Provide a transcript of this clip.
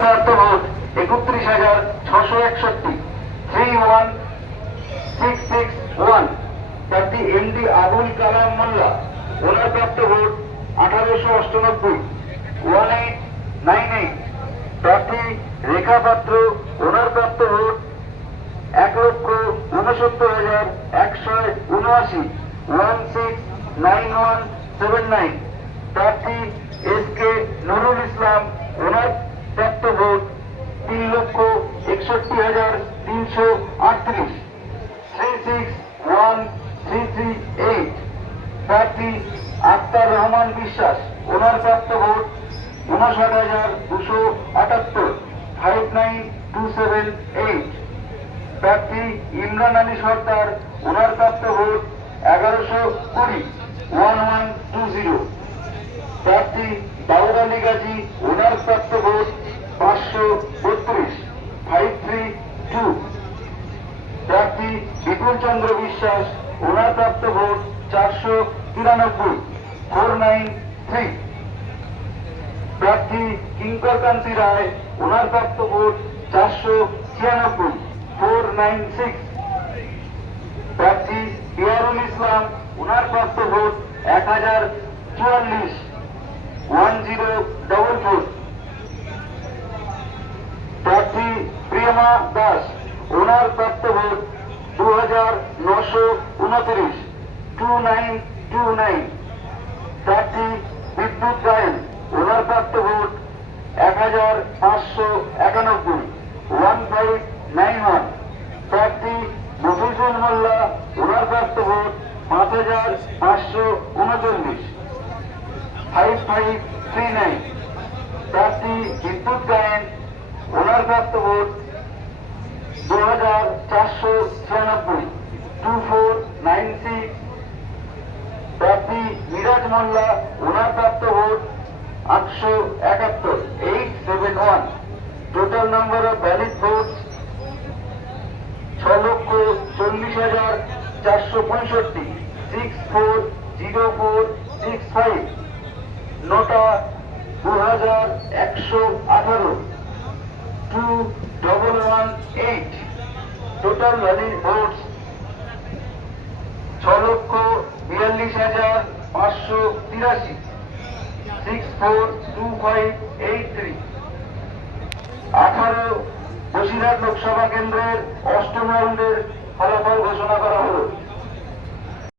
প্রাপ্ত ভোট 31,661। 31661। প্রার্থী এমডি আবুল কালাম মোল্লা, ওনার প্রাপ্ত ভোট 1898। 1898। প্রার্থী রেখা পাত্র, ওনার প্রাপ্ত ভোট 1,69,179। 169179। প্রার্থী এস কে নুরুল ইসলাম, ওনার প্রাপ্ত ভোট 3,61,338। 361338। প্রার্থী আক্তার রহমান বিশ্বাস, ওনার প্রাপ্ত ভোট 59,278। 59278। প্রার্থী ইমরান আলী সরকার, ওনার প্রাপ্ত ভোট 1120। 1120। প্রার্থী দাউদ আলী গাজী, ওনার প্রাপ্ত ভোট 532। 532। প্রার্থী বিপুল চন্দ্র বিশ্বাস, ওনার প্রাপ্ত ভোট 493। 493। প্রার্থী কিঙ্কর কান্তি রায়, ওনার প্রাপ্ত ভোট 496। 496। প্রার্থী বিহারুল ইসলাম, ওনার প্রাপ্ত ভোট 1044। 1044। প্রার্থী প্রিয়মা দাস, ওনার প্রাপ্ত ভোট 2929। 2929। প্রার্থী বিদ্যুৎ গায়েন, ওনার প্রাপ্ত ভোট 1591। 1591। প্রার্থী মফিজুল মোল্লা, ওনার প্রাপ্ত ভোট 5539। 5539। প্রার্থী বিদ্যুৎ গায়েন, ওনার প্রাপ্ত ভোট 2496। 2496। প্রার্থী মিরাজ মোল্লা, ওনার প্রাপ্ত vote 871। 871। Total number of valid votes 6,40,465। 640465। নোটা 2118। 2118। Total valid votes 6,42,583। 642583। 18 Basirhat Lok Sabha কেন্দ্রের অষ্টম রাউন্ডের ফলাফল ঘোষণা করা হলো।